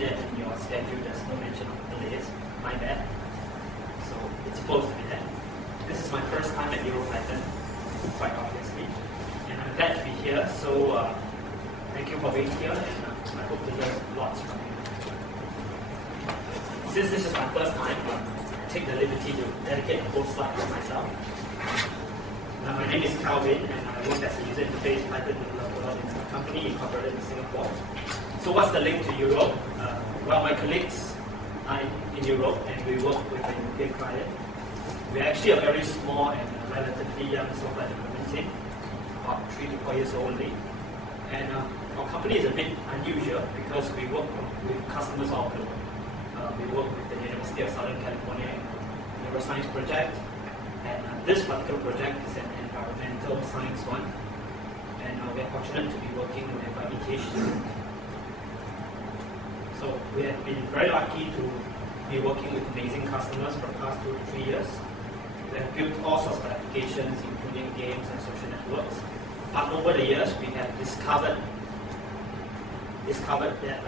see that in your schedule there's no mention of delays. My bad. So it's supposed to be there. This is my first time at EuroPython, quite obviously. And I'm glad to be here, so thank you for being here, and I hope to learn lots from you. Since this is my first time, I take the liberty to dedicate the whole slide to myself. My name is Calvin, and I work as a user interface Python developer in a company incorporated in Singapore. So what's the link to Europe? Well, my colleagues are in Europe, and we work with a UK client. We're actually a very small and relatively young software development team, about 3 to 4 years old only. And our company is a bit unusual because we work with customers all over the world. We work with the University of Southern California in a neuroscience project. And this particular project is an environmental science one. And we are fortunate to be working with ETH. So we have been very lucky to be working with amazing customers for the past 2 to 3 years. We have built all sorts of applications, including games and social networks. But over the years, we have discovered that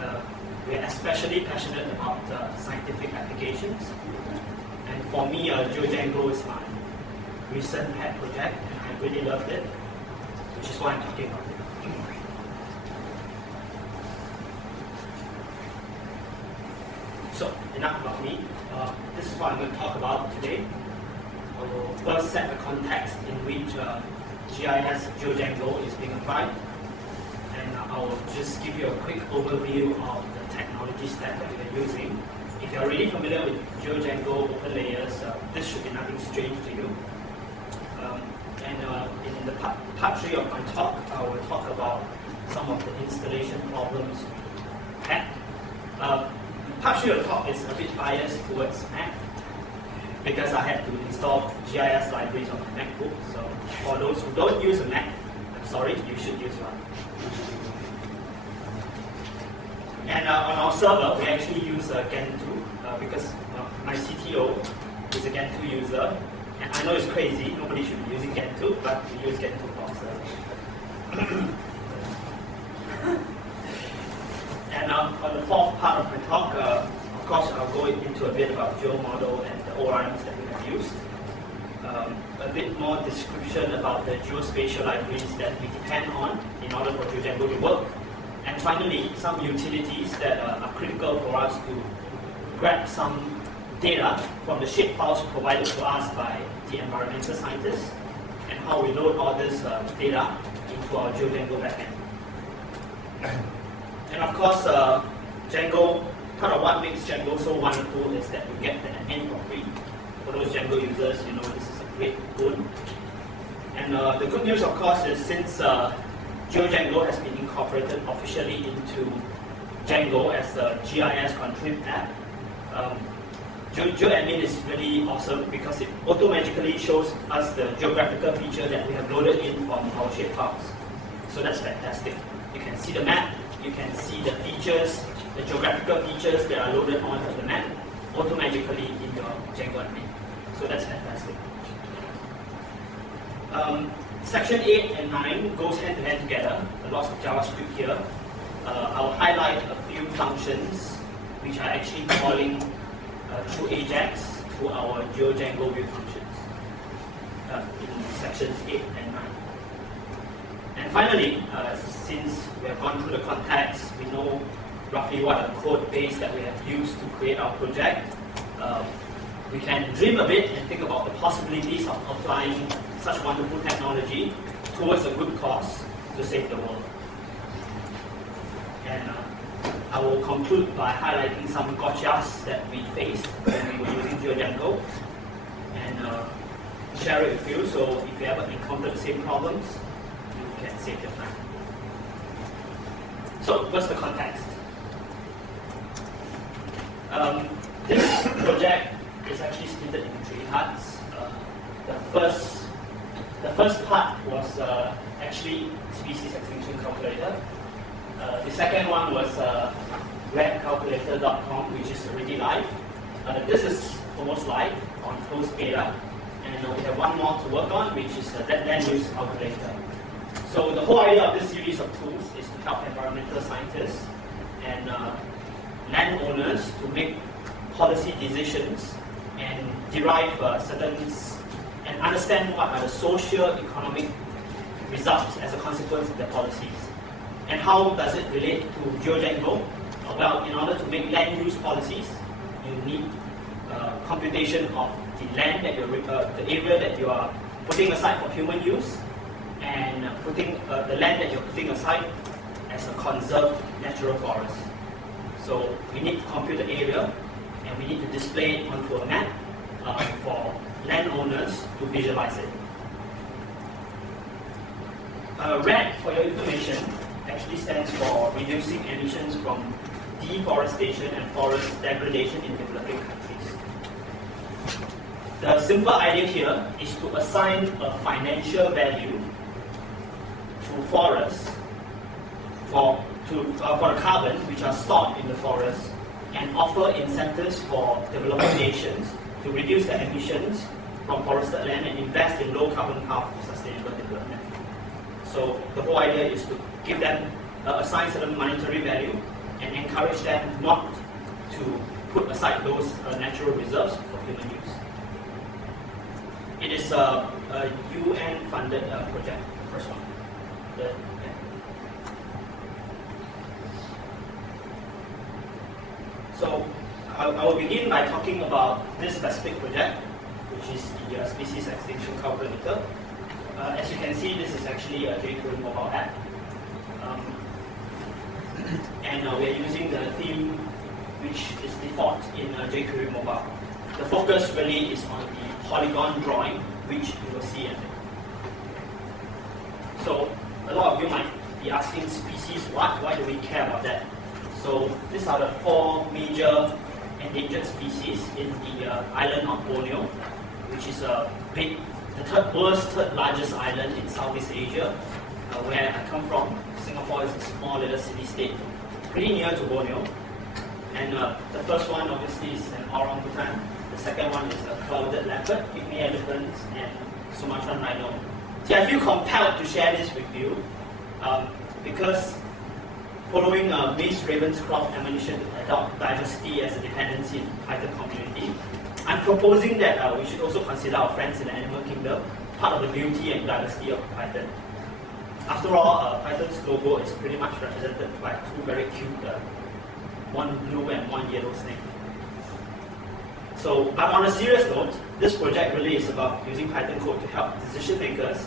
we are especially passionate about scientific applications. And for me, GeoDjango is my recent pet project, and I really loved it, which is why I'm talking about it. So, enough about me. This is what I'm going to talk about today. I will first set the context in which GIS GeoDjango is being applied, and I will just give you a quick overview of the technology stack that we are using. If you are really familiar with GeoDjango open layers, this should be nothing strange to you. In the part 3 of my talk, I will talk about some of the installation problems we had. Part 3 of the talk is a bit biased towards Mac, because I had to install GIS libraries on my MacBook. So for those who don't use a Mac, I'm sorry, you should use one. And on our server, we actually use Gentoo because my CTO is a Gentoo user. And I know it's crazy, nobody should be using Gentoo, but we use Gentoo for our server. And on the fourth part of my talk, of course, I'll go into a bit about GeoModel and the ORMs that we have used. A bit more description about the geospatial libraries that we depend on in order for GeoDjango to work. And finally, some utilities that are critical for us to grab some data from the shapefiles provided to us by the environmental scientists, and how we load all this data into our GeoDjango backend. And of course, Django, part of what makes Django so wonderful is that you get the admin for free. For those Django users, you know this is a great boon. And the good news, of course, is since GeoDjango has been incorporated officially into Django as a GIS contrib app, GeoAdmin is really awesome because it automatically shows us the geographical feature that we have loaded in from our shapefiles. So that's fantastic. You can see the map, you can see the features, the geographical features that are loaded onto the map automatically in your Django admin. So that's fantastic. Section 8 and 9 goes hand to hand together. Lots of JavaScript here. I'll highlight a few functions which are actually calling through Ajax to our GeoDjango view functions in sections 8 and 9. And finally, since we have gone through the context, we know roughly what the code base that we have used to create our project. We can dream a bit and think about the possibilities of applying such wonderful technology towards a good cause to save the world. And I will conclude by highlighting some gotchas that we faced when we were using GeoDjango and share it with you, so if you ever encounter the same problems, you can save your time. So, what's the context? This project is actually split into 3 parts. The first part was actually species extinction calculator. The second one was webcalculator.com, which is already live. This is almost live on closed beta, and we have one more to work on, which is the land use calculator. So the whole idea of this series of tools is to help environmental scientists and landowners to make policy decisions and derive and understand what are the socio-economic results as a consequence of their policies. And how does it relate to GeoDjango? Well, in order to make land use policies, you need computation of the land that the area that you are putting aside for human use, and putting the land that you're putting aside as a conserved natural forest. So we need to compute the area, and we need to display it onto a map for landowners to visualize it. RED, for your information, actually stands for reducing emissions from deforestation and forest degradation in developing countries. The simple idea here is to assign a financial value to forests for the carbon which are stored in the forest, and offer incentives for developing nations to reduce their emissions from forested land and invest in low carbon path to sustainable development. So the whole idea is to give them assign certain monetary value and encourage them not to put aside those natural reserves for human use. It is a UN-funded project, the first one. So I will begin by talking about this specific project, which is the Species Extinction Calculator. As you can see, this is actually a jQuery mobile app. And we are using the theme which is default in jQuery mobile. The focus really is on the polygon drawing, which you will see in it. So a lot of you might be asking, species what? Why do we care about that? So these are the 4 major endangered species in the island of Borneo, which is the third largest island in Southeast Asia, where I come from. Singapore is a small little city-state, pretty near to Borneo. And the first one obviously is an orangutan. The second one is a clouded leopard, pygmy elephant, and Sumatran rhino. See, I feel compelled to share this with you because following Ms. Ravenscroft's admonition to adopt diversity as a dependency in the Python community, I'm proposing that we should also consider our friends in the animal kingdom part of the beauty and diversity of Python. After all, Python's logo is pretty much represented by 2 very cute, one blue and one yellow snake. So, but on a serious note, this project really is about using Python code to help decision makers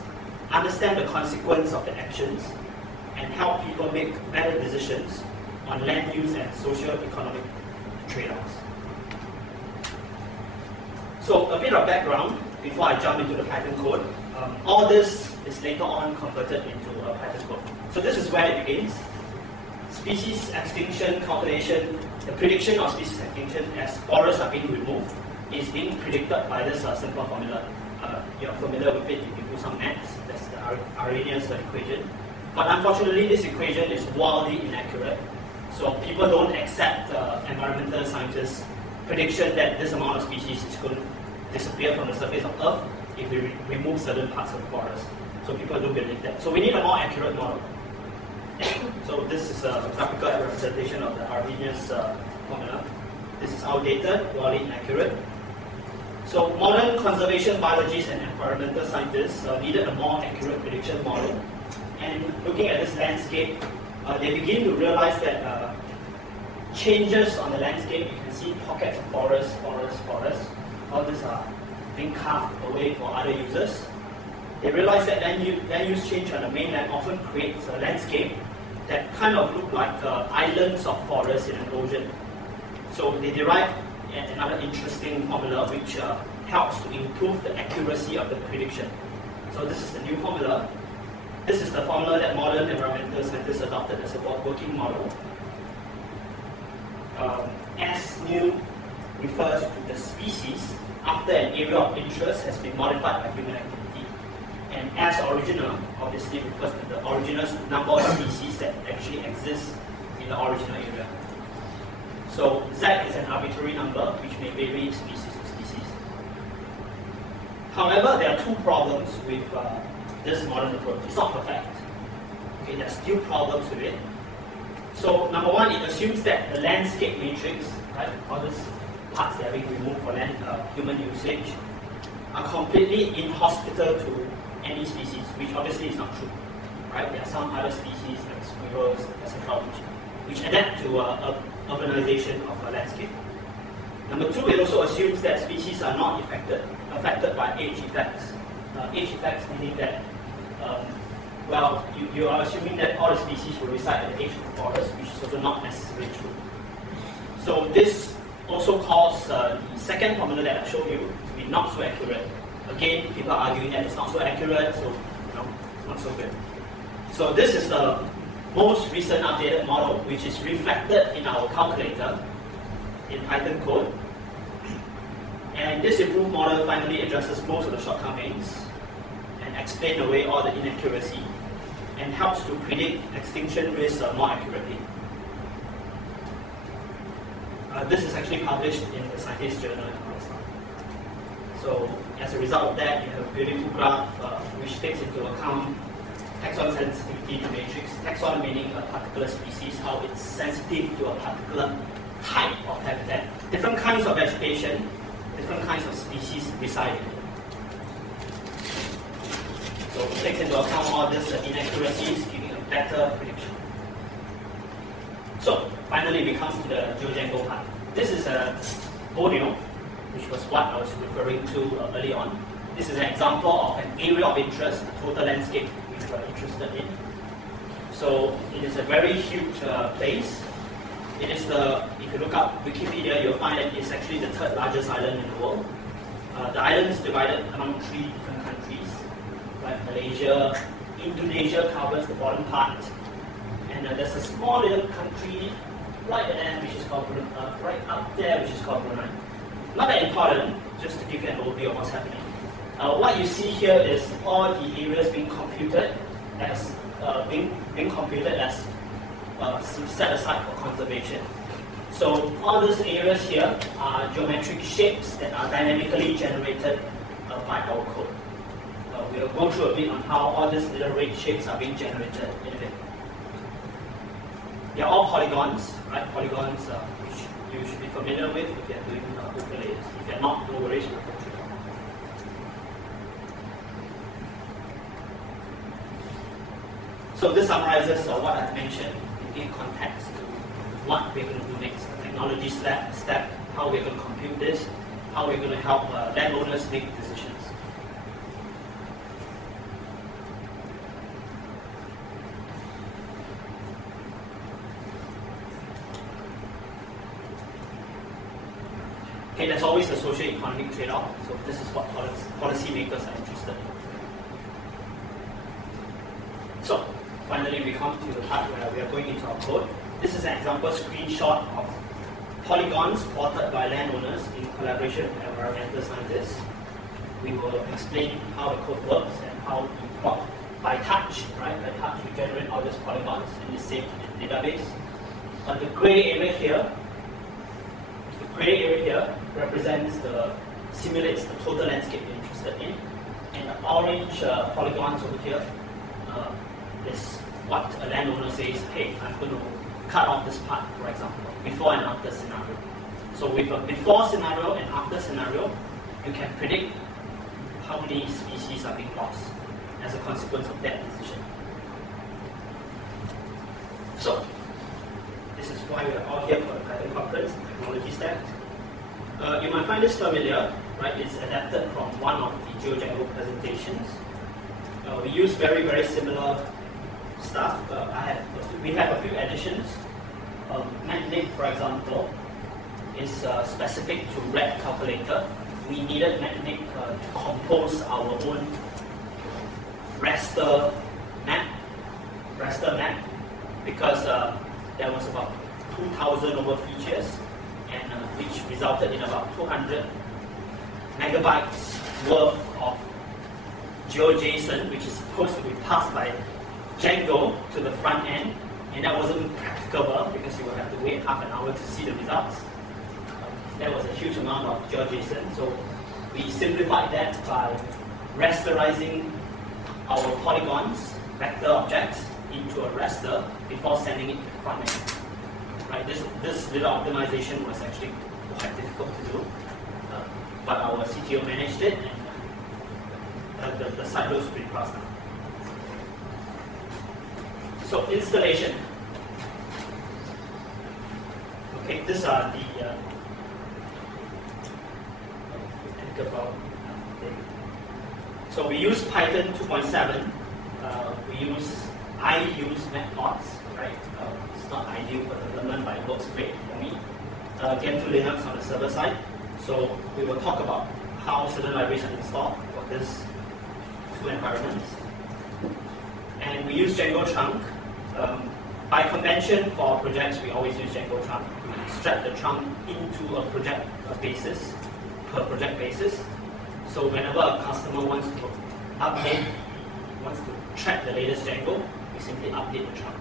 understand the consequence of their actions and help people make better decisions on land use and socio-economic trade-offs. So a bit of background before I jump into the Python code. All this is later on converted into a Python code. So this is where it begins. Species extinction calculation, the prediction of species extinction as forests are being removed is being predicted by this simple formula. You're familiar with it if you do some maths. That's the Arrhenius equation. But unfortunately, this equation is wildly inaccurate. So people don't accept environmental scientists' prediction that this amount of species is going to disappear from the surface of Earth if we remove certain parts of the forest. So people don't believe that. So we need a more accurate model. So this is a graphical representation of the Arrhenius formula. This is outdated, wildly inaccurate. So modern conservation biologists and environmental scientists needed a more accurate prediction model. And looking at this landscape, they begin to realize that changes on the landscape, you can see pockets of forest. All these are being carved away for other users. They realize that land use change on the mainland often creates a landscape that kind of look like islands of forest in an ocean. So they derive another interesting formula which helps to improve the accuracy of the prediction. So this is the new formula. This is the formula that modern environmental scientists adopted as a working model. S new refers to the species after an area of interest has been modified by human activity. And as original obviously refers to the original number of species that actually exist in the original area. So Z is an arbitrary number which may vary species to species. However, there are 2 problems with this modern approach. It's not perfect. Okay, there are still problems with it. So number one, it assumes that the landscape matrix, right, all these parts that are being removed for human usage, are completely inhospitable to any species, which obviously is not true. Right? There are some other species like squirrels, etc., which adapt to urbanization of a landscape. Number two, it also assumes that species are not affected by age effects. Age effects meaning that, well, you are assuming that all the species will reside at the edge of the forest, which is also not necessarily true. So this also causes the second formula that I showed you to be not so accurate. Again, people are arguing that it's not so accurate, so it's not so good. So this is the most recent updated model, which is reflected in our calculator in Python code. And this improved model finally addresses most of the shortcomings and explains away all the inaccuracy and helps to predict extinction risks more accurately. This is actually published in the Scientist Journal and all that stuff. So as a result of that, you have a beautiful graph which takes into account taxon sensitivity to matrix. Taxon meaning a particular species, how it's sensitive to a particular type of habitat. Different kinds of vegetation, different kinds of species reside in it. So it takes into account all these inaccuracies, giving a better prediction. So finally we come to the GeoDjango part. This is a Borneo, which was what I was referring to early on. This is an example of an area of interest, the total landscape which we are interested in. So it is a very huge place. It is if you look up Wikipedia, you'll find that it's actually the third largest island in the world. The island is divided among 3 different countries, like Malaysia. Indonesia covers the bottom part, and there's a small little country right there, which is called right up there, which is called Brunei. Not that important, just to give you an overview of what's happening. What you see here is all the areas being computed as set aside for conservation. So all these areas here are geometric shapes that are dynamically generated by our code. We'll go through a bit on how all these little red shapes are being generated in a bit. They are all polygons, right? Polygons which you should be familiar with if you're doing overlays. If you're not, no worries, we'll go through them. So this summarizes what I've mentioned in context to what we're going to do next. Technology step, how we're going to compute this, how we're going to help landowners make decisions. Okay, there's always a socio-economic trade-off, so this is what policymakers are interested in. So, finally we come to the part where we are going into our code. This is an example screenshot of polygons plotted by landowners in collaboration with environmental scientists. We will explain how the code works and how you plot by touch, right? By touch you generate all these polygons and you save in the database. But the gray area here represents simulates the total landscape you're interested in, and the orange polygons over here is what a landowner says, hey, I'm going to cut off this part, for example, before and after scenario. So with a before scenario and after scenario, you can predict how many species are being lost as a consequence of that decision. So this is why we are all here for the Python conference, technology stack. You might find this familiar, right? It's adapted from one of the GeoDjango presentations. We use very, very similar stuff. We have a few additions. MatLib, for example, is specific to red calculator. We needed MatLib to compose our own raster map, because there was about 2,000 over features, and which resulted in about 200 megabytes worth of GeoJSON, which is supposed to be passed by Django to the front end, and that wasn't practicable because you would have to wait half an hour to see the results. That was a huge amount of GeoJSON, so we simplified that by rasterizing our polygons, vector objects, into a raster before sending it to the front end. Right? This little optimization was actually quite difficult to do, but our CTO managed it, and the site looks pretty fast now. So installation. Okay, these are the so we use Python 2.7. I use Matplots, right? It's not ideal for development, but it works great for me. Gentoo Linux on the server side. So we will talk about how certain libraries are installed for these two environments. And we use Django Chunk. By convention, for our projects, we always use Django Chunk. We extract the chunk into a project basis, per project basis. So whenever a customer wants to track the latest Django, we simply update the chunk.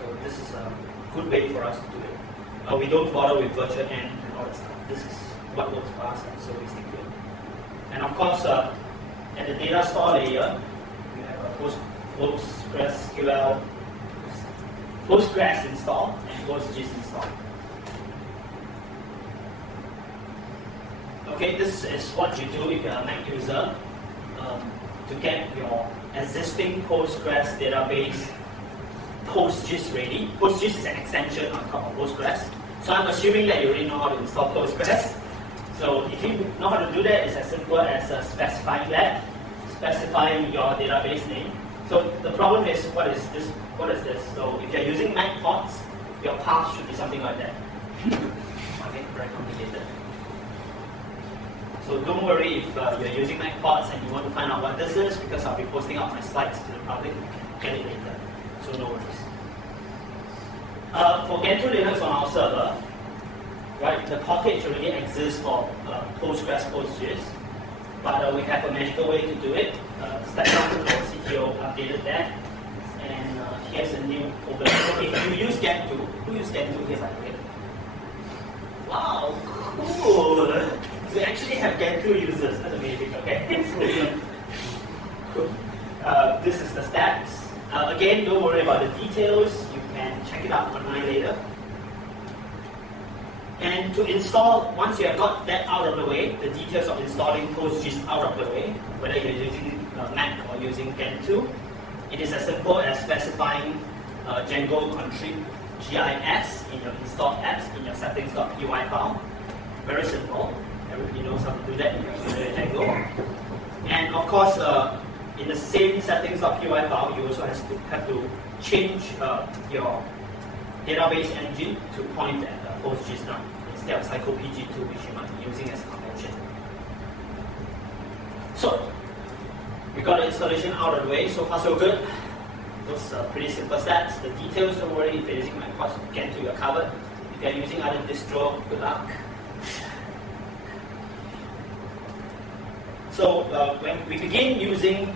So this is a good way for us to do it. We don't bother with virtual env and all that stuff. This is what works for us, and so we stick to it. And of course, at the data store layer, we have a Postgres install and PostGIS install. Okay, this is what you do if you're a Mac user to get your existing Postgres database PostGIS ready. PostGIS is an extension on top of Postgres. So I'm assuming that you already know how to install Postgres. So if you know how to do that, it's as simple as specifying that, specifying your database name. So the problem is, what is this? So if you're using Matplots, your path should be something like that. Okay, very complicated. So don't worry if you're using Matplots and you want to find out what this is, because I'll be posting out my slides to the public. Get it later. So no worries. For Gentoo Linux on our server, right, the package already exists for Postgres PostGIS, but we have a magical way to do it. Step down to our CTO updated that, and here's a new overlay. So if you use Gentoo, who use Gentoo here by the way? Wow, cool! We actually have Gentoo users. That's amazing. Okay. Cool. This is the steps. Again, don't worry about the details. You can check it out online later. And to install, once you have got that out of the way, the details of installing PostGIS out of the way, whether you're using Mac or using Gentoo, it is as simple as specifying Django config GIS in your installed apps in your settings.py file. Very simple. Everybody knows how to do that in your Django. And of course, in the same settings.py file, you also have to change your database engine to point at PostGIS now, instead of CyclePG2, which you might be using as a convention. So, we got the installation out of the way. So far so good. Those are pretty simple steps. The details, don't worry. If you're using Microsoft Gentoo, you're covered. If you're using other distro, good luck. So when we begin using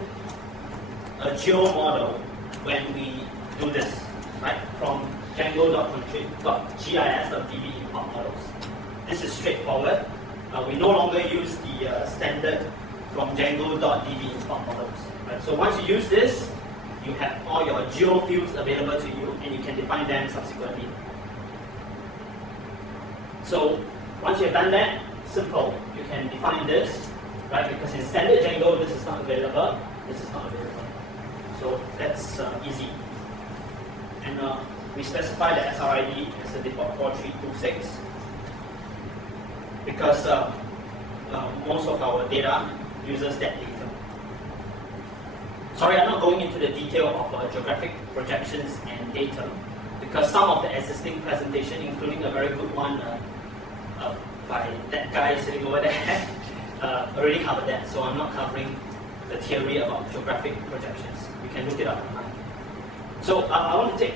a geo model, when we do this, right, from Django.config.gis.db import models. This is straightforward. We no longer use the standard from Django.db import models. Right? So once you use this, you have all your geo fields available to you, and you can define them subsequently. So once you've done that, simple. You can define this, right? Because in standard Django, this is not available. This is not available. So that's easy. And we specify the SRID as the default 4326 because most of our data uses that data. Sorry, I'm not going into the detail of geographic projections and data because some of the existing presentation, including a very good one by that guy sitting over there, already covered that. So I'm not covering the theory about geographic projections. You can look it up online. So I want to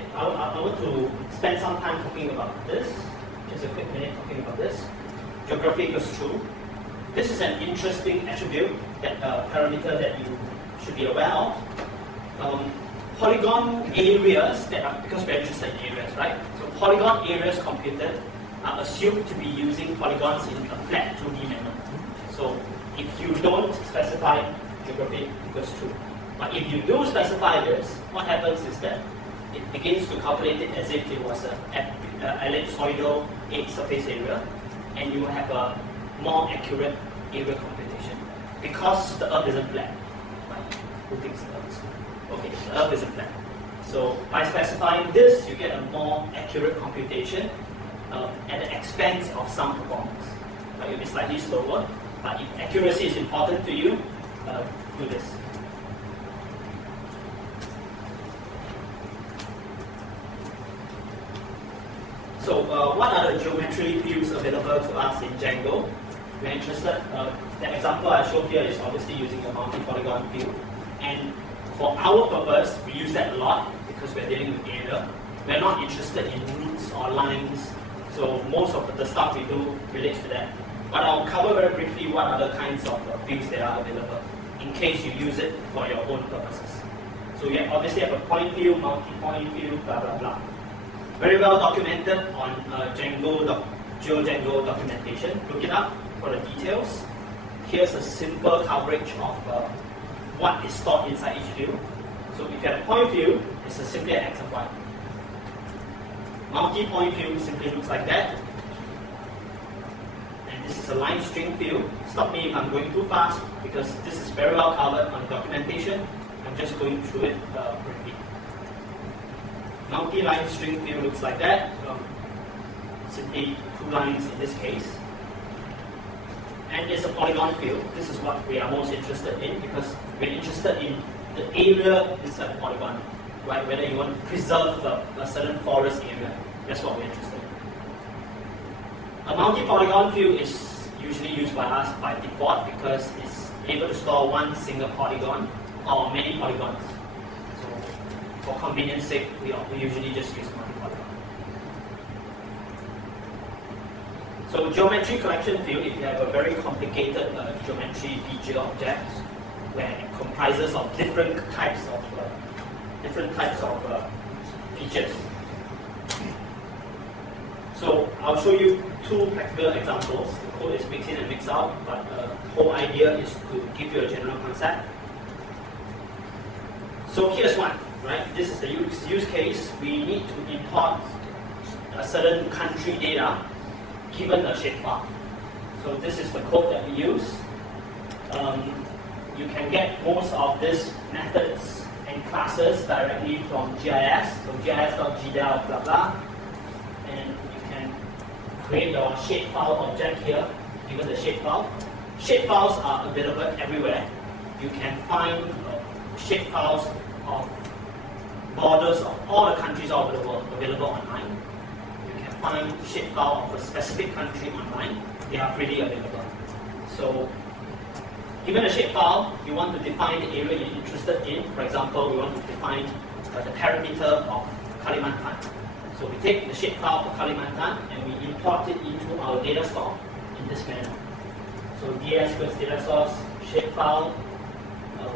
spend some time talking about this. Just a quick minute talking about this. Geography equals true. This is an interesting attribute, that parameter that you should be aware of. Polygon areas that are, because we're interested in areas, right? So polygon areas computed are assumed to be using polygons in a flat 2D manner. So if you don't specify geography equals true. But if you do specify this, what happens is that it begins to calculate it as if it was an ellipsoidal edge surface area, and you have a more accurate area computation because the Earth isn't flat. Right? Who thinks the Earth is flat? Okay, the Earth isn't flat. So by specifying this, you get a more accurate computation at the expense of some performance. It will be slightly slower, but if accuracy is important to you, do this. So what are the geometry fields available to us in Django? We're interested, the example I showed here is obviously using a multi-polygon field. And for our purpose, we use that a lot because we're dealing with area. We're not interested in routes or lines, so most of the stuff we do relates to that. But I'll cover very briefly what other kinds of fields that are available in case you use it for your own purposes. So you obviously have a point field, multi-point field, blah, blah, blah. Very well documented on GeoDjango documentation. Look it up for the details. Here's a simple coverage of what is stored inside each field. So if you have a point field, it's simply an X and Y. Multi-point field simply looks like that. And this is a line string field. Stop me if I'm going too fast because this is very well covered on documentation. I'm just going through it briefly. Multi-line string field looks like that. Simply 2 lines in this case. And it's a polygon field. This is what we are most interested in because we're interested in the area inside the polygon, right? Whether you want to preserve a certain forest area. That's what we're interested in. A multi-polygon field is usually used by us by default because it's able to store one single polygon or many polygons. So for convenience sake, we usually just use multi-polygon. So geometry collection field, if you have a very complicated geometry feature object where it comprises of different types of features. So I'll show you 2 practical examples. The code is mix in and mix out, but the whole idea is to give you a general concept. So here's one, right? This is the use case. We need to import a certain country data given a shapefile. So this is the code that we use. You can get most of these methods and classes directly from GIS. So gis.gdal blah blah. And you can create your shapefile object here, given the shapefile. Shapefiles are available everywhere. You can find shapefiles of borders of all the countries all over the world available online. You can find shapefile of a specific country online. They are freely available. So given a shapefile, you want to define the area you're interested in. For example, we want to define the perimeter of Kalimantan. So we take the shapefile for Kalimantan and we import it into our data store in this manner. So ds equals data source shapefile.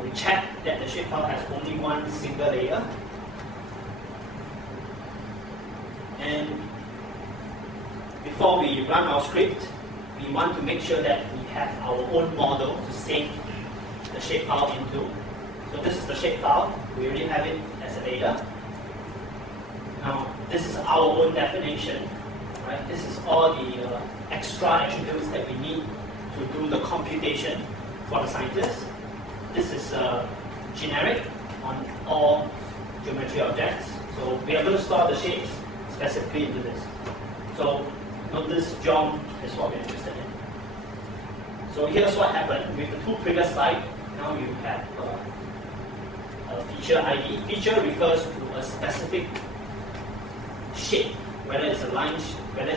We check that the shapefile has only one single layer. And before we run our script, we want to make sure that we have our own model to save the shapefile into. So this is the shapefile. We already have it as a data. Now, this is our own definition. Right? This is all the extra attributes that we need to do the computation for the scientists. This is generic on all geometry objects. So we are going to store the shapes specifically into this. So notice geom is what we're interested in. So here's what happened with the 2 previous slides. Now you have a feature ID. Feature refers to a specific shape, whether it's a line, whether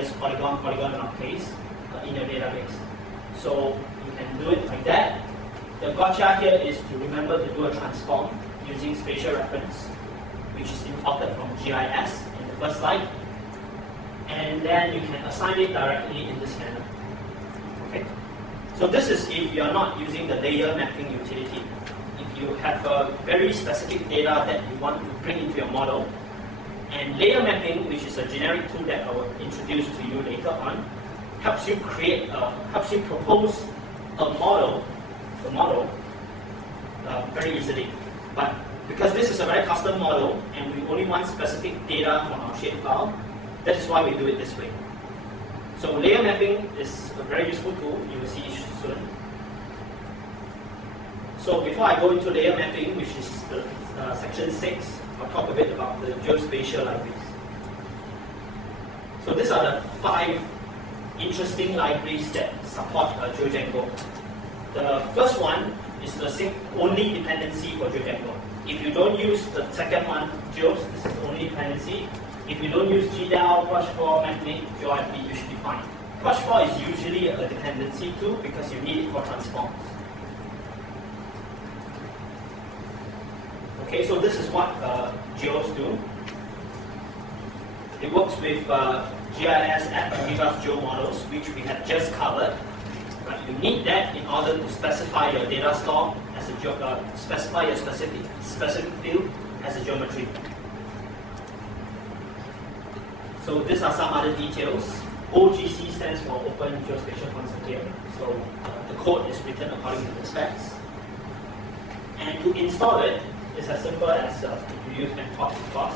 it's polygon in our case, in your database. So you can do it like that. The gotcha here is to remember to do a transform using spatial reference, which is imported from GIS in the first slide. And then you can assign it directly in this manner. Okay. So this is if you are not using the layer mapping utility. If you have a very specific data that you want to bring into your model, and layer mapping, which is a generic tool that I will introduce to you later on, helps you propose a model very easily. But because this is a very custom model and we only want specific data from our shapefile, that is why we do it this way. So layer mapping is a very useful tool, you will see soon. So before I go into layer mapping, which is the, section 6, I'll talk a bit about the geospatial libraries. So these are the 5 interesting libraries that support GeoDjango. The first one is the only dependency for GeoDjango. If you don't use the second one, Geos, this is the only dependency. If you don't use GDAL, Crush4, Magnet, GeoIP, you should be fine. Crush4 is usually a dependency too because you need it for transforms. Okay, so this is what Geos do. It works with GIS app to give us geo models, which we have just covered. Right? You need that in order to specify your data store as a specify your specific field as a geometry. So these are some other details. OGC stands for Open Geospatial Consortium. So the code is written according to the specs. And to install it, it's as simple as if you use Npod, of course,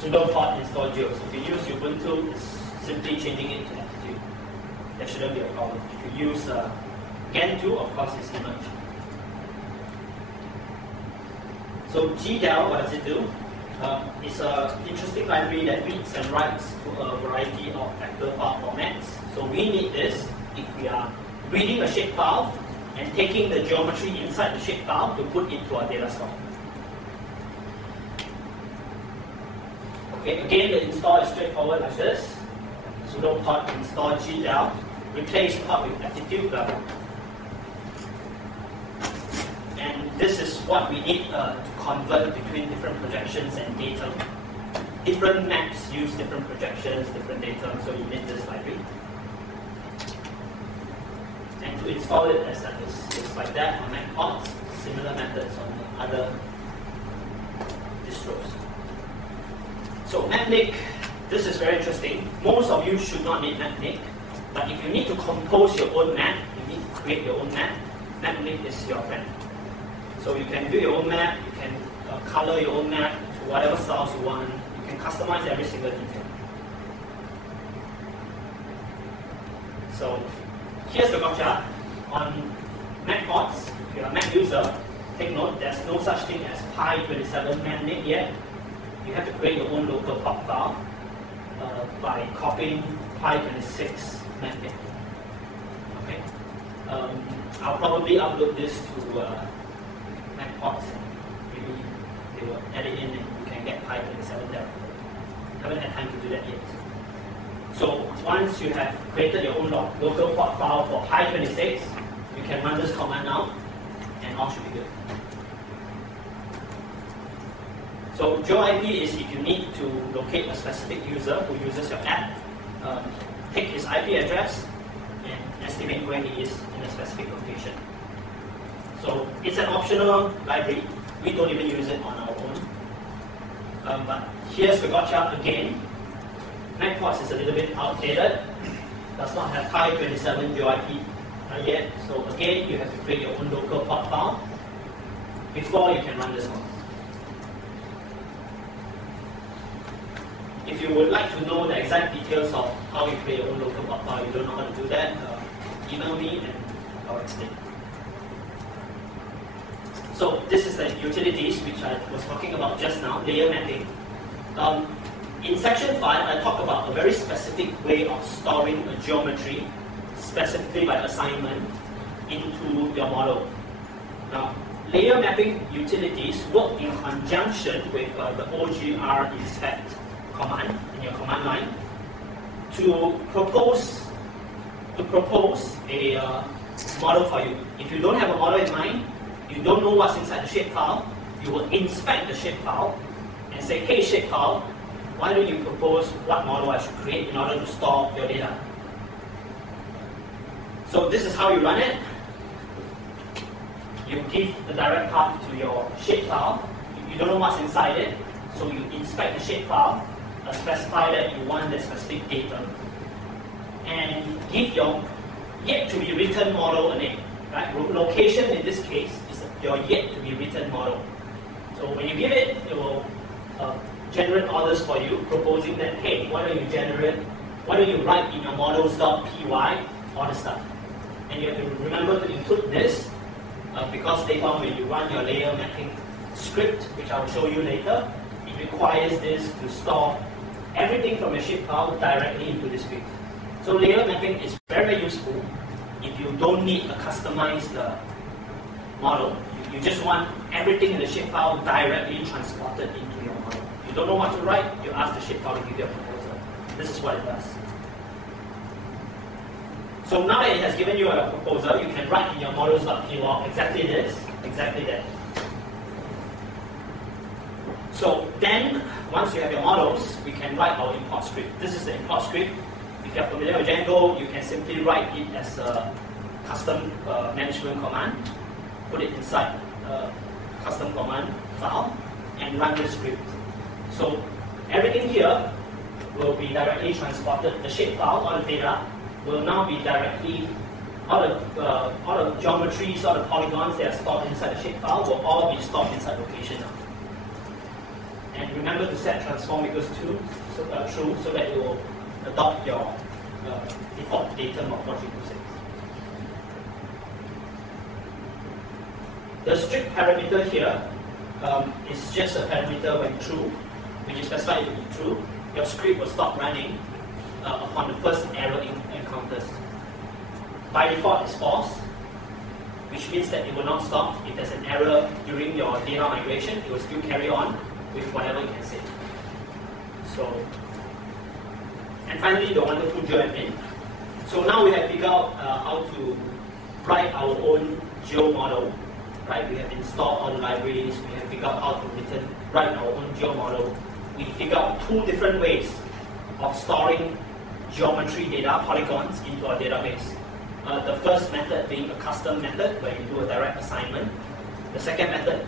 sudo pod install geos. If you use Ubuntu, it's simply changing it to Attitude. There shouldn't be a problem. If you use Gentoo, of course, it's image. So GDAL, what does it do? It's an interesting library that reads and writes to a variety of vector file formats. So we need this if we are reading a shapefile and taking the geometry inside the shapefile to put into our data store. Okay, again, the install is straightforward like this. Sudo pod install GDAL, replace pod with Attitude. And this is what we need to convert between different projections and data. Different maps use different projections, different data, so you need this library. And to install it as it's like that on Mac, similar methods on other distros. So Mapnik, this is very interesting. Most of you should not need Mapnik, but if you need to compose your own map, you need to create your own map, Mapnik is your friend. So you can do your own map, you can color your own map to whatever styles you want, you can customize every single detail. So here's the gotcha. On MacPods, if you're a Mac user, take note, there's no such thing as Pi27 Mapnik yet. You have to create your own local pop file by copying Pi26 Mapnik. Okay. I'll probably upload this to MacPods. Maybe they will edit in and you can get Pi27 there. Haven't had time to do that yet. So once you have created your own local port file for Pi26, you can run this command now, and all should be good. So GeoIP is if you need to locate a specific user who uses your app, take his IP address and estimate where he is in a specific location. So it's an optional library. We don't even use it on our own. But here's the gotcha again. MacPods is a little bit outdated. Does not have Pi27 GeoIP yet. So again, you have to create your own local port file before you can run this one. If you would like to know the exact details of how you create your own local port file, you don't know how to do that, email me and I'll explain. So this is the utilities which I was talking about just now, layer mapping. In section 5, I talk about a very specific way of storing a geometry, specifically by assignment, into your model. Now, layer mapping utilities work in conjunction with the OGR inspect command in your command line to propose a model for you. If you don't have a model in mind, you don't know what's inside the shapefile, you will inspect the shapefile and say, hey shapefile, why don't you propose what model I should create in order to store your data? So this is how you run it. You give the direct path to your shapefile. You don't know what's inside it, so you inspect the shapefile, specify that you want the specific data, and give your yet to be written model a name. Right? Location in this case is your yet to be written model. So when you give it, it will generate orders for you, proposing that, hey, why don't you write in your models.py all the stuff. And you have to remember to include this, because later on when you run your layer mapping script, which I will show you later, it requires this to store everything from your shapefile directly into this script. So layer mapping is very, very useful if you don't need a customized model. You just want everything in the shapefile directly transported into your model. You don't know what to write, you ask the shapefile to give you a proposal. This is what it does. So now that it has given you a proposal, you can write in your models.py exactly this, exactly that. So then, once you have your models, we can write our import script. This is the import script. If you are familiar with Django, you can simply write it as a custom management command, put it inside a custom command file, and run the script. So everything here will be directly transported. The shapefile, all the data, will now be directly, all the geometries, all the polygons that are stored inside the shapefile will all be stored inside location now. And remember to set transform equals true so that it will adopt your default datum of 4326. The strict parameter here is just a parameter when true. When you specify it to be true, your script will stop running upon the first error encounters. By default, it's false, which means that it will not stop. If there's an error during your data migration, it will still carry on with whatever you can say. So, and finally, the wonderful GeoAdmin. So now we have figured out how to write our own geo model. Right? We have installed all the libraries. We have figured out how to write our own geo model. We figured out two different ways of storing geometry data, polygons, into our database. The first method being a custom method where you do a direct assignment. The second method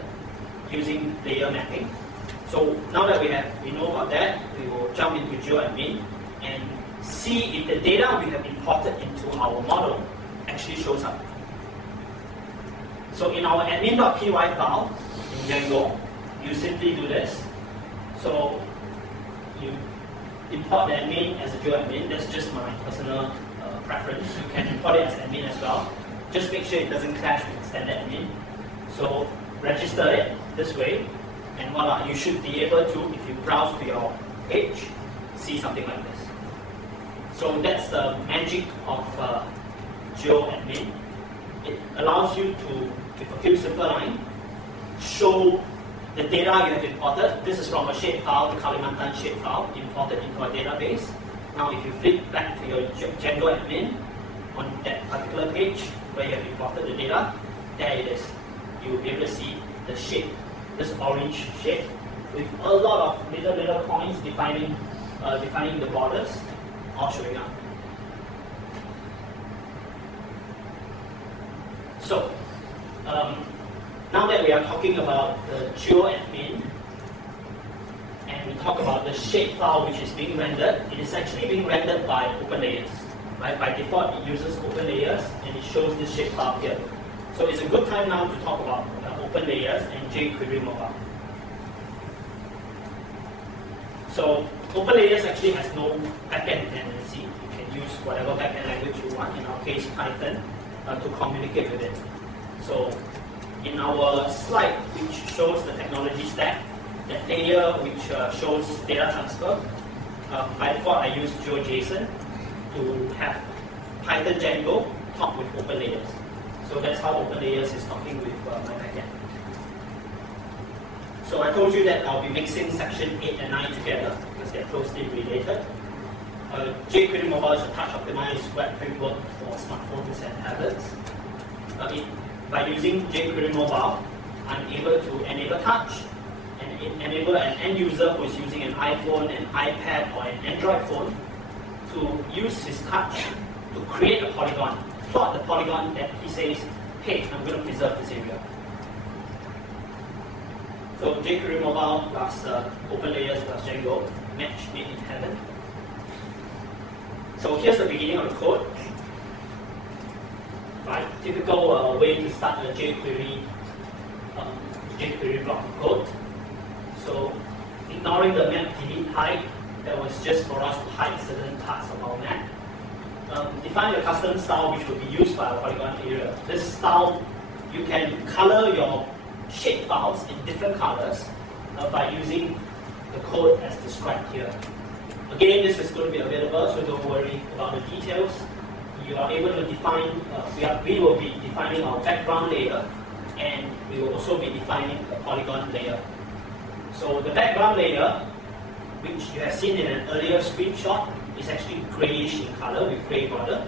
using layer mapping. So now that we know about that, we will jump into GeoAdmin and see if the data we have imported into our model actually shows up. So in our admin.py file in Django, you simply do this. So you import the admin as a GeoAdmin. That's just my personal preference. You can import it as admin as well. Just make sure it doesn't clash with standard admin. So register it this way, and voila, you should be able to, if you browse to your page, see something like this. So that's the magic of GeoAdmin. It allows you to, with a few simple lines, show the data you have imported. This is from a shapefile, the Kalimantan shapefile, imported into our database. Now if you flip back to your Django admin on that particular page where you have imported the data, there it is. You will be able to see the shape, this orange shape, with a lot of little points defining the borders, all showing up. So, now that we are talking about the GeoAdmin, and we talk about the shapefile which is being rendered, it is actually being rendered by OpenLayers. Right? By default, it uses OpenLayers, and it shows this shapefile here. So it's a good time now to talk about OpenLayers and jQuery Mobile. So OpenLayers actually has no backend dependency. You can use whatever backend language you want, in our case Python, to communicate with it. So in our slide, which shows the technology stack, that layer which shows data transfer, by default I use GeoJSON to have Python Django talk with OpenLayers. So that's how OpenLayers is talking with my backend. So I told you that I'll be mixing section 8 and 9 together because they're closely related. jQuery Mobile is a touch-optimized web framework for smartphones and tablets. By using jQuery Mobile, I'm able to enable touch and enable an end user who is using an iPhone, an iPad, or an Android phone to use his touch to create a polygon, plot the polygon that he says, hey, I'm going to preserve this area. So jQuery Mobile plus OpenLayers plus Django, match made in heaven. So here's the beginning of the code. Right, typical way to start a jQuery jQuery block of code. So ignoring the map delete hide, that was just for us to hide certain parts of our map. Define a custom style which will be used by our polygon area. This style, you can color your shape files in different colors by using the code as described here. Again, this is going to be available, so don't worry about the details. You are able to define, we will be defining our background layer, and we will also be defining the polygon layer. So the background layer, which you have seen in an earlier screenshot, is actually grayish in color with gray border.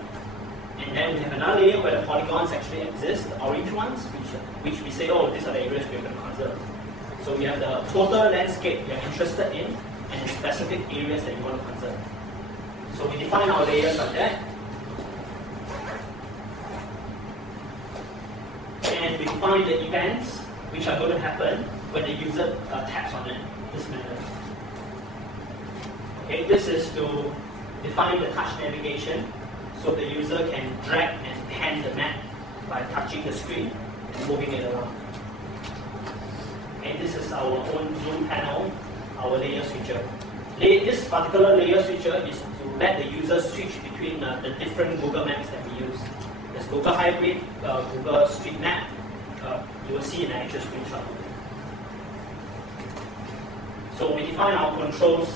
And then we have another layer where the polygons actually exist, the orange ones, which we say, oh, these are the areas we're going to conserve. So we have the total landscape you're interested in, and the specific areas that you want to conserve. So we define our layers like that. And we define the events which are going to happen when the user taps on it, this manner. Okay, this is to define the touch navigation, so the user can drag and pan the map by touching the screen and moving it around. And this is our own zoom panel, our layer switcher. This particular layer switcher is to let the user switch between the different Google Maps that we use. There's Google Hybrid, Google Street Map. You will see in the actual screenshot. So we define our controls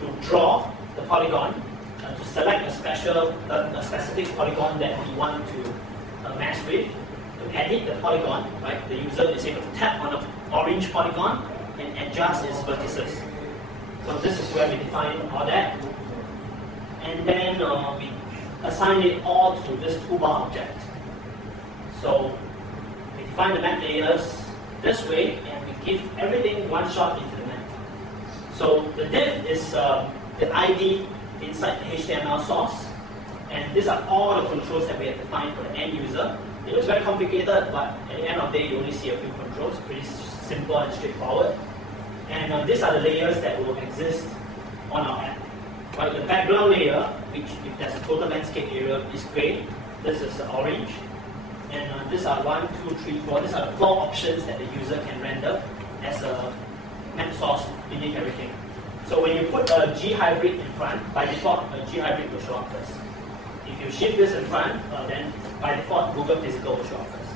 to draw the polygon, to select a specific polygon that we want to mess with, to edit the polygon, right? The user is able to tap on an orange polygon and adjust its vertices. So this is where we define all that. And then we assign it all to this toolbar object. So we define the map layers this way, and we give everything one shot into the map. So the div is the ID inside the HTML source, and these are all the controls that we have defined for the end user. It looks very complicated, but at the end of the day, you only see a few controls, pretty simple and straightforward. And these are the layers that will exist on our app. Right, the background layer, which if there's a total landscape area, is gray. This is orange. And these are 1, 2, 3, 4. These are the 4 options that the user can render as a map source beneath everything. So when you put a G-hybrid in front, by default, a G-hybrid will show up first. If you shift this in front, then by default, Google Physical will show up first.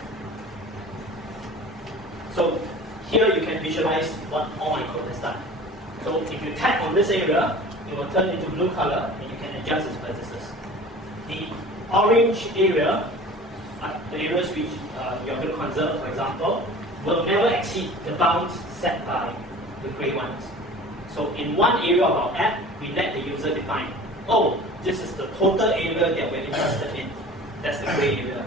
So here you can visualize what all my code has done. So if you tap on this area, it will turn into blue color, and you can adjust its vertices. The orange area, the areas which you're going to conserve, for example, will never exceed the bounds set by the gray ones. So in one area of our app, we let the user define, oh, this is the total area that we're interested in. That's the gray area.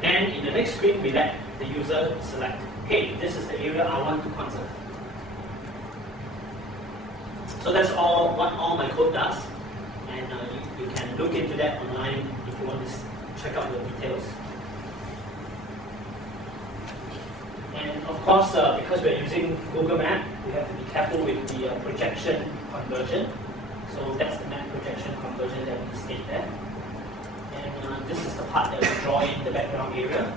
Then in the next screen, we let the user select, hey, this is the area I want to conserve. So that's all what all my code does. And you can look into that online if you want to check out the details. And of course, because we're using Google Map, we have to be careful with the projection conversion. So that's the map projection conversion that we state there. And this is the part that we draw in the background area.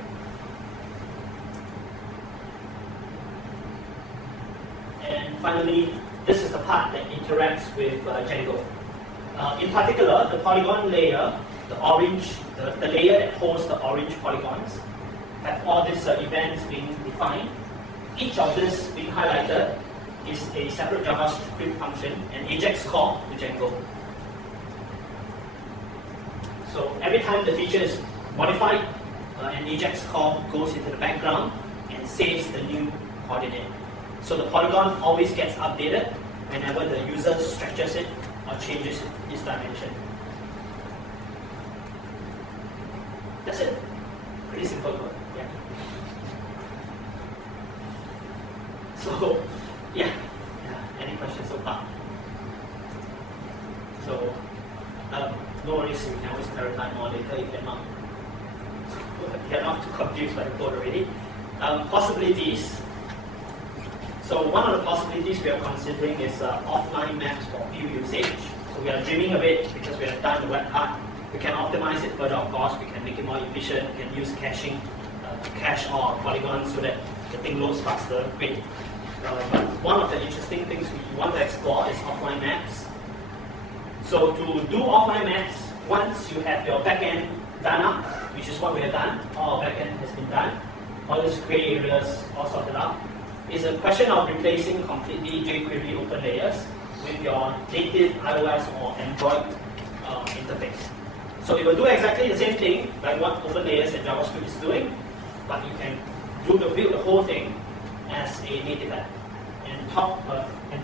And finally, this is the part that interacts with Django. In particular, the polygon layer, the orange, the layer that holds the orange polygons, have all these events being defined. Each of this being highlighted is a separate JavaScript function, an AJAX call to Django. So every time the feature is modified, an AJAX call goes into the background and saves the new coordinate. So the polygon always gets updated whenever the user stretches it or changes its dimension. That's it. Pretty simple code. Yeah. So, yeah. Any questions so far? So, no worries, we can always clarify more later if you're not too confused by the code already. Possibilities. So one of the possibilities we are considering is offline maps for view usage. So we are dreaming of it because we have done the web part. We can optimize it further, of course. We can make it more efficient. We can use caching to cache our polygons so that the thing loads faster, great. But one of the interesting things we want to explore is offline maps. So to do offline maps, once you have your backend done up, which is what we have done, all our backend has been done, all these gray areas all sorted out, it's a question of replacing completely jQuery open layers with your native iOS or Android interface. So it will do exactly the same thing like what open layers and JavaScript is doing, but you can build the whole thing as a native app and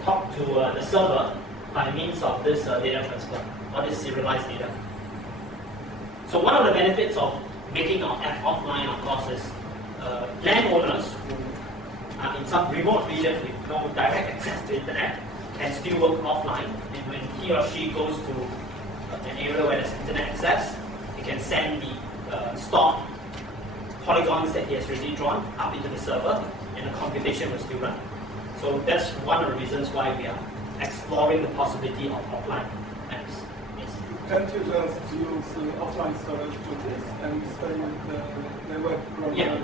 talk to the server by means of this data transfer or this serialized data. So one of the benefits of making our app offline, of course, is landowners who are in some remote region with no direct access to internet can still work offline, and when he or she goes to an area where there's internet access, he can send the stored polygons that he has already drawn up into the server, and the computation will still run. So that's one of the reasons why we are exploring the possibility of offline apps. Yes. Can't you just use offline storage to this and stay with the web program? Yeah,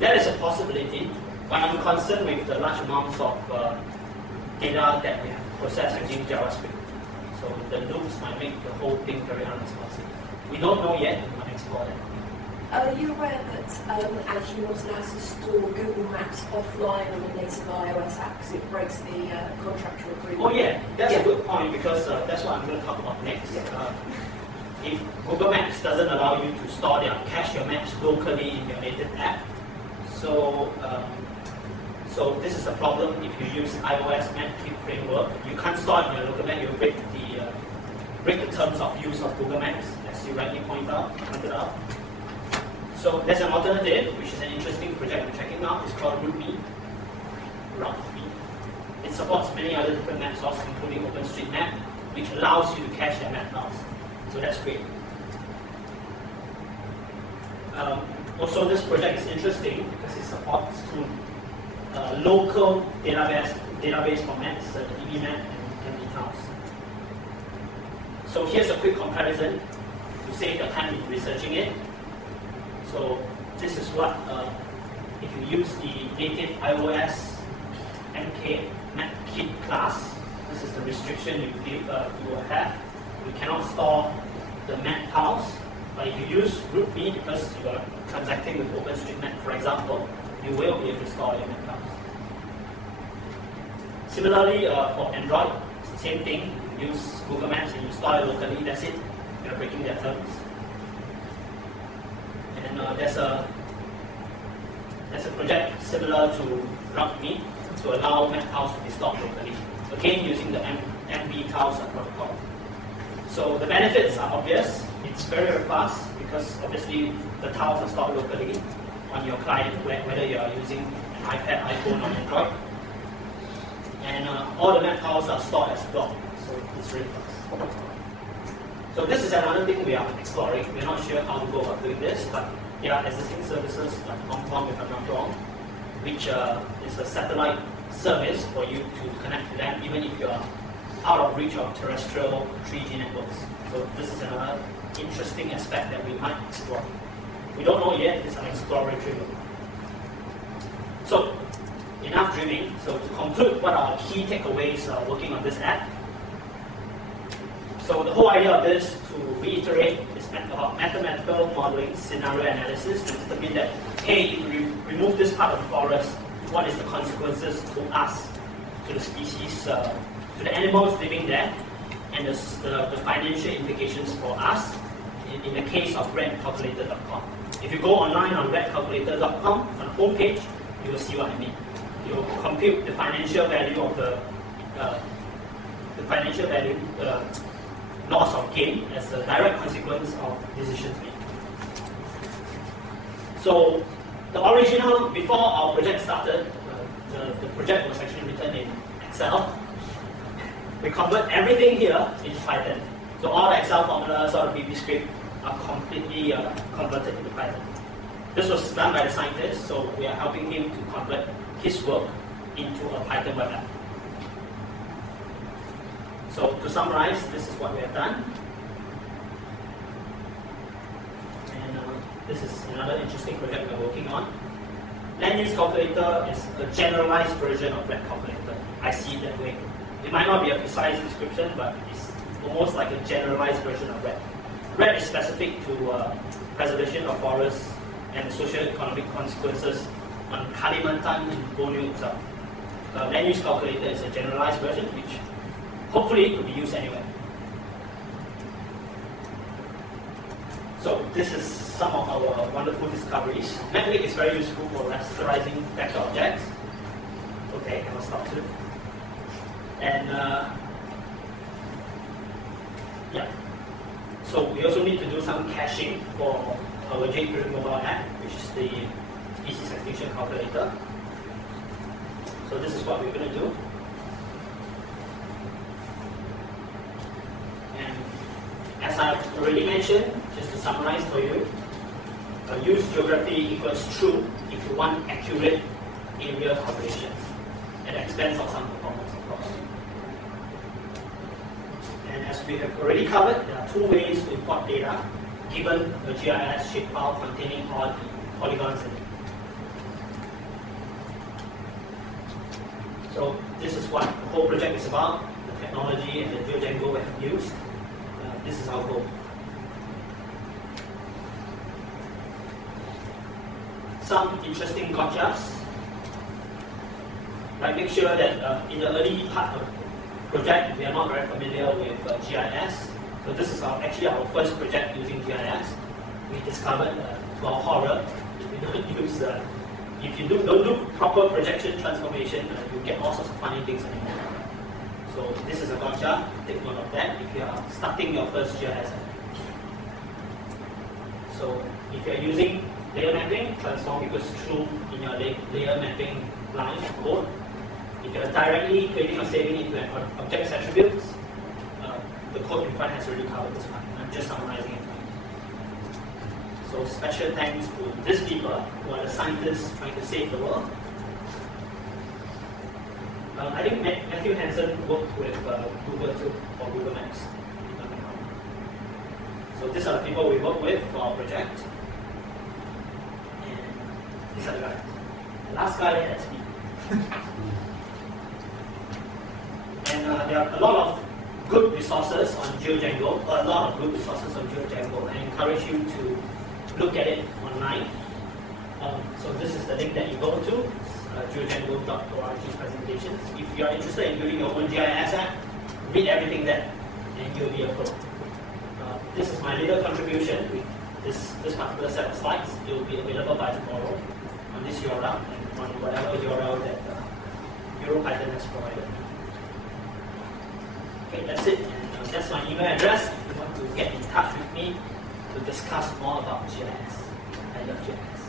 that is a possibility, but I'm concerned with the large amounts of data that we have processed using JavaScript. So the loops might make the whole thing very unresponsive. We don't know yet, we might explore that. Are you aware that Azure was allowed to store Google Maps offline on a native iOS app because it breaks the contractual agreement? Oh yeah, that's a good point, because that's what I'm going to talk about next. If Google Maps doesn't allow you to cache your maps locally in your native app, so this is a problem if you use iOS map kit framework. You can't store it in your local map, you break the terms of use of Google Maps, as you rightly pointed out. So there's an alternative, which is an interesting project we're checking out. It's called RootMe. It supports many other different map sources, including OpenStreetMap, which allows you to cache your map files. So that's great. Also, this project is interesting because it supports local database formats, DBMap and MD-Tiles. So here's a quick comparison to save your time in researching it. So this is what, if you use the native iOS MapKit class, this is the restriction you will have. You cannot store the map tiles, but if you use RootMe, because you are transacting with OpenStreetMap, for example, you will be able to store your map tiles. Similarly, for Android, it's the same thing. You use Google Maps and you store it locally, that's it. You're breaking their terms. And there's a project similar to RootMe to allow map tiles to be stored locally, again using the MD-Tiles protocol. So the benefits are obvious. It's very, very fast because obviously the tiles are stored locally on your client, whether you are using an iPad, iPhone, or Android. And all the map tiles are stored as block, so it's really fast. So this is another thing we are exploring. We're not sure how to go about doing this, but there are existing services like TomTom, if I'm not wrong, which is a satellite service for you to connect to them, even if you are out of reach of terrestrial 3G networks. So this is another interesting aspect that we might explore. We don't know yet, it's an exploratory look. So, enough dreaming. So to conclude, what are our key takeaways working on this app? So the whole idea of this, to reiterate, is about mathematical modeling, scenario analysis, to determine that, hey, if we remove this part of the forest, what is the consequences to us, to the species, to the animals living there, and the financial implications for us in the case of redcalculator.com. If you go online on redcalculator.com, on the homepage, you will see what I mean. You will compute the financial value of the loss or gain as a direct consequence of decisions made. So the original, before our project started, the project was actually written in Excel. We convert everything here into Python. So all the Excel formulas, all the VB script are completely converted into Python. This was done by the scientist, so we are helping him to convert his work into a Python web app. So to summarize, this is what we have done. And this is another interesting project we're working on. land use calculator is a generalized version of red calculator. I see it that way. It might not be a precise description, but it's almost like a generalized version of red. Red is specific to preservation of forests and socio-economic consequences on Kalimantan in Borneo itself. Land use calculator is a generalized version which hopefully could be used anywhere. So this is some of our wonderful discoveries. MapLink is very useful for rasterizing vector objects. Okay, I will stop soon. And yeah. So we also need to do some caching for our jQuery mobile app, which is the species extinction calculator. So this is what we're going to do. And as I've already mentioned, just to summarize for you, use geography equals true if you want accurate area calculations at the expense of some performance, of course. And as we have already covered, there are two ways to import data given a GIS shapefile containing all the polygons in it. So this is what the whole project is about, the technology and the GeoDjango we have used. This is our goal. Some interesting gotchas. Like make sure that in the early part of the project, we are not very familiar with GIS. So this is actually our first project using GIS. We discovered, to our horror, if you don't do proper projection transformation, you get all sorts of funny things anymore. So this is a gotcha. Take note of that if you are starting your first GIS app. So if you are using layer mapping, transform equals true in your layer mapping line of code. If you are directly creating or saving into an object's attributes, the code in front has already covered this one. I'm just summarizing it. So special thanks to these people who are the scientists trying to save the world. I think Matthew Hansen worked with Google too, for Google Maps. So these are the people we work with for our project. And these are the guys. The last guy has me. And there are a lot of good resources on GeoDjango, I encourage you to look at it online. So this is the link that you go to, geodjango.org presentations. If you are interested in building your own GIS app, read everything there, and you'll be a pro. This is my little contribution with this particular set of slides. It will be available by tomorrow on this URL and on whatever URL that EuroPython has provided. Okay, that's it. And that's my email address if you want to get in touch with me to discuss more about GIS. I love GIS.